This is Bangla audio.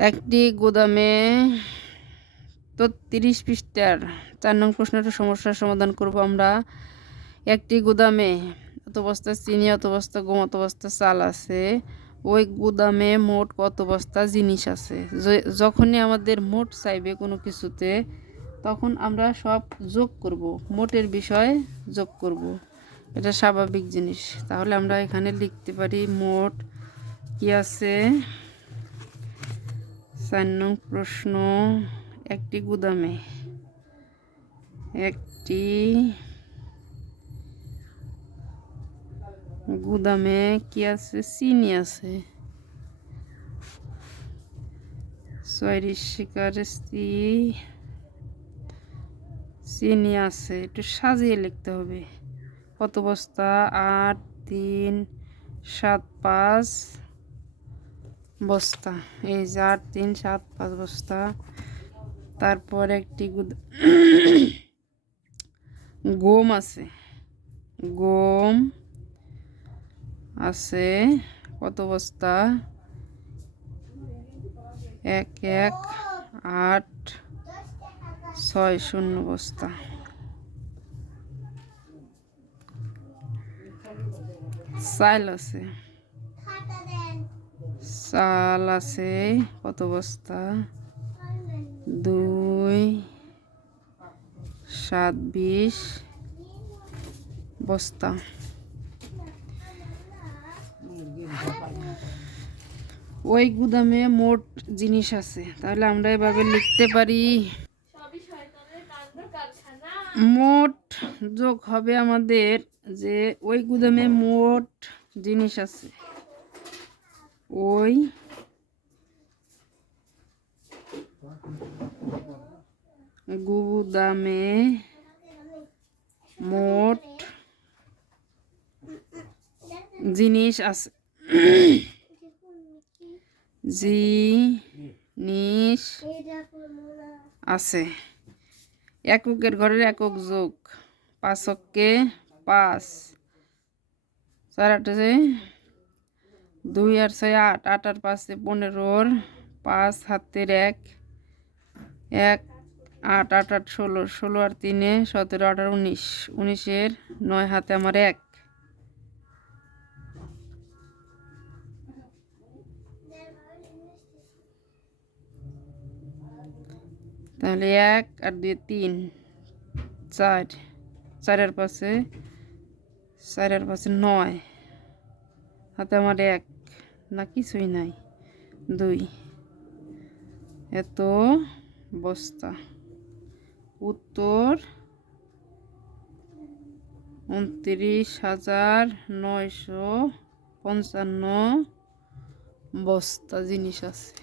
একটি গুদামে ৩৩ পৃষ্ঠার ৪ নং প্রশ্নটির সমস্যার সমাধান করব আমরা। একটি গুদামে অত বস্তা চিনি, অত বস্তা গম, অত বস্তা চাল আছে। ওই গুদামে মোট কত বস্তা জিনিস আছে? যখনই আমাদের মোট চাইবে কোনো কিছুতে, তখন আমরা সব যোগ করব, মোটের বিষয় যোগ করব। এটা স্বাভাবিক জিনিস। তাহলে আমরা এখানে লিখতে পারি মোট কি আছে। ৪ নং প্রশ্ন, একটি গুদামে কি আছে? চিনি আছে। ৬ শিকার চিনি আছে। একটু সাজিয়ে লিখতে হবে। কত বস্তা? ৮, ৩, ৭, ৫ বস্তা। এই যে ৮, ৩, ৭, ৫ বস্তা। তারপর একটি গম আছে। গম আছে কত বস্তা? ১, ১, ৮, ৬, ০ বস্তা। চাল আছে কত বস্তা? ২, ৭, ২০ বস্তা। ওই গুদামে মোট জিনিস আছে। তাহলে আমরা এভাবে লিখতে পারি, মোট যোগ হবে আমাদের যে ওই গুদামে মোট জিনিস আছে। ওই গুদামে মোট জিনিস আছে। এককের ঘরের একক যোগ ৫ অক্কে ৫, ৪ ৮ ২ আর ৬ ৮, ৮ আর ৫ ১৫, ৫ হাতের ১, ১ ৮, ৮ ৮ ১৬, ১৬ আর ৩ ১৭, ১৮ ১৯, ১৯-এর ৯ হাতে আমার ১। তাহলে ১ আর ২ ৩, ৪, ৪ আর ৫ ৯ হাতে আমার ১, না কিছুই নাই ২। এত বস্তা। উত্তর ২৯,৯৫৫ বস্তা জিনিস আছে।